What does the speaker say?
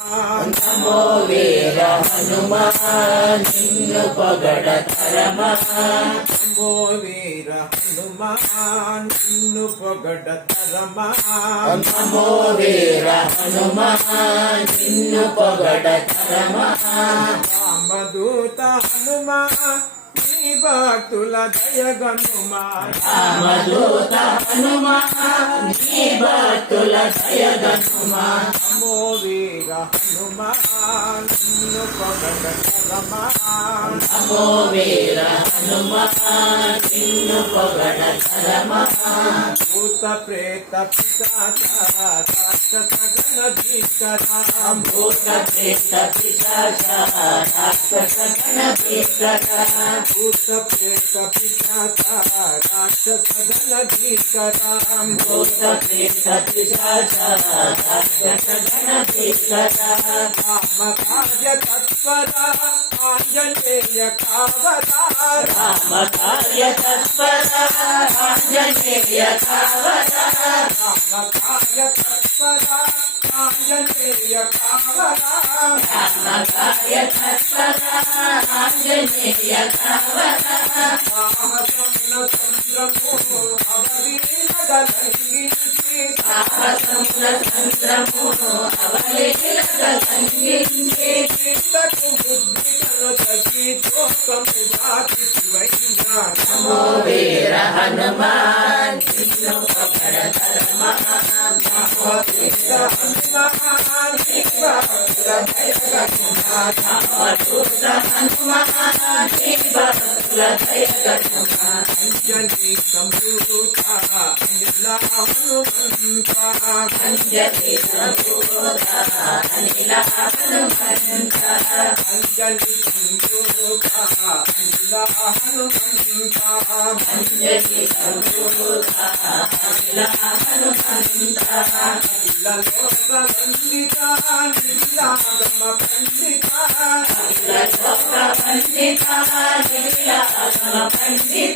నమో వీర హనుమాన్ నిన్ను పొగడతరమా. నమో వీర హనుమాన్ నిన్ను పొగడతరమా. నమో వీర హనుమాన్ నిన్ను పొగడతరమా. రామదూత హనుమా నీ భక్తుల దయగనుమా. రామదూత హనుమా నీ భక్తుల దయగనుమా. నమో వీర హనుమాన్ నిన్ను పొగడతరమా. నమో వీర హనుమాన్ నిన్ను పొగడతరమా. భూత ప్రేత పిశాచ రాక్షసగణ భీకరా. భూత ప్రేత పిశాచ రాక్షసగణ భీకరా. భూత ప్రేత పిశాచ రాక్షసగణ భీకరా. భూత ప్రేత పిశాచ రాక్షసగణ భీకరా. రామ కార్య తత్పర ఆంజనేయ కావరా. రామ కార్య తత్పర ఆంజనేయ కావరా. రామ కార్య తత్పర ఆంజనేయ కావరా. రామ కార్య తత్పర ఆంజనేయ కావరా. సాహసమున చంద్రము అవలీలగలిగించి. సాహసముల చంద్రము అవలీలగలిగించి. చింతకు బుద్ధికను తగి చోకము దాటివైనా. నమో వీర హనుమాన్ నిన్ను పొగడతరమా. నమో వీర హనుమాన్ నీ భక్తుల దయగనుమా. రామదూత హనుమాన్ నీ భక్తుల దయగనుమా. అంజనీ సంభూత అనిల హనుమంత. అంజనీ సంభూత అనిల హనుమంత. అంజనీ సంభూత అనిల హనుమంత. అంజనీ సంభూత అనిల హనుమంత. లోక వందిత నీలాగమ పండిత. లోక వందిత నీలాగమ పండిత.